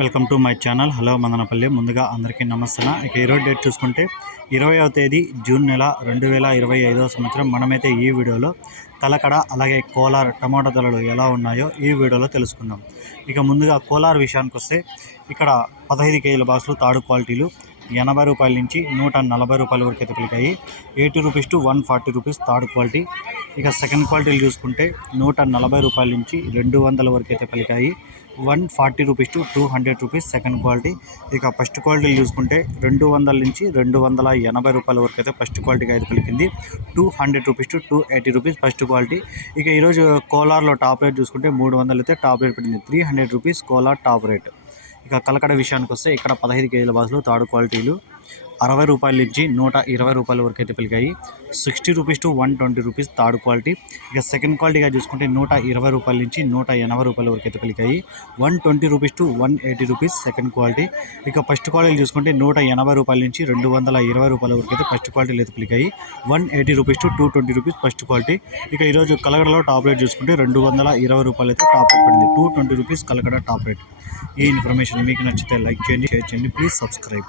Welcome to my channel. Hello Madanapalle. ముందుగా అందరికీ నమస్తే ఇక ఈరోజు డేట్ చూసుకుంటే ఇరవైవ తేదీ జూన్ నెల రెండు వేల ఇరవై ఐదవ సంవత్సరం. మనమైతే ఈ వీడియోలో తలకడ అలాగే కోలార్ టమాటా ధరలు ఎలా ఉన్నాయో ఈ వీడియోలో తెలుసుకుందాం. ఇక ముందుగా కోలార్ విషయానికి వస్తే ఇక్కడ పదహైదు కేజీల బాక్సులు తాడు క్వాలిటీలు ఎనభై రూపాయల నుంచి నూట నలభై రూపాయల వరకు అయితే పలికాయి eighty rupees to one forty rupees third quality. ఇక సెకండ్ క్వాలిటీలు చూసుకుంటే నూట నలభై రూపాయల నుంచి రెండు వందల వరకు అయితే పలికాయి. One forty rupees to two hundred rupees second quality. ఇక ఫస్ట్ క్వాలిటీలు చూసుకుంటే రెండు వందల నుంచి రెండు వందల ఎనభై రూపాయల వరకు అయితే ఫస్ట్ క్వాలిటీకి అయితే పలికింది. Two hundred rupees to two eighty rupees first quality. ఇక ఈరోజు కోలార్లో టాప్ రేట్ చూసుకుంటే మూడు వందలు అయితే టాప్ రేట్ పడింది three hundred rupees Kolar top rate. ఇక కలకడ విషయానికి వస్తే ఇక్కడ పదహైదు కేజీల బాసులు తాడు క్వాలిటీలు. అరవై రూపాయల నుంచి నూట ఇరవై రూపాయల వరకు అయితే పలికాయి sixty rupees to one twenty rupees third quality. ఇక సెకండ్ క్వాలిటీగా చూసుకుంటే నూట ఇరవై రూపాయల నుంచి నూట ఎనభై రూపాయల వరకు అయితే పలికాయి one twenty rupees to one eighty rupees second quality. ఇక ఫస్ట్ క్వాలిటీ చూసుకుంటే నూట ఎనభై రూపాయల నుంచి రెండు వందల ఇరవై రూపాయల వరకు అయితే ఫస్ట్ క్వాలిటీలు అయితే పెరిగాయి. One eighty rupees to two twenty rupees first quality. ఇక ఈరోజు కలగడలో టాప్ రేట్ చూసుకుంటే రెండు వందల ఇరవై రూపాయలు అయితే టాప్ రేట్ పడింది. Two twenty rupees Kalakada top rate. ఈ ఇన్ఫర్మేషన్ మీకు నచ్చితే లైక్ చేయండి షేర్ చేయండి. Please subscribe.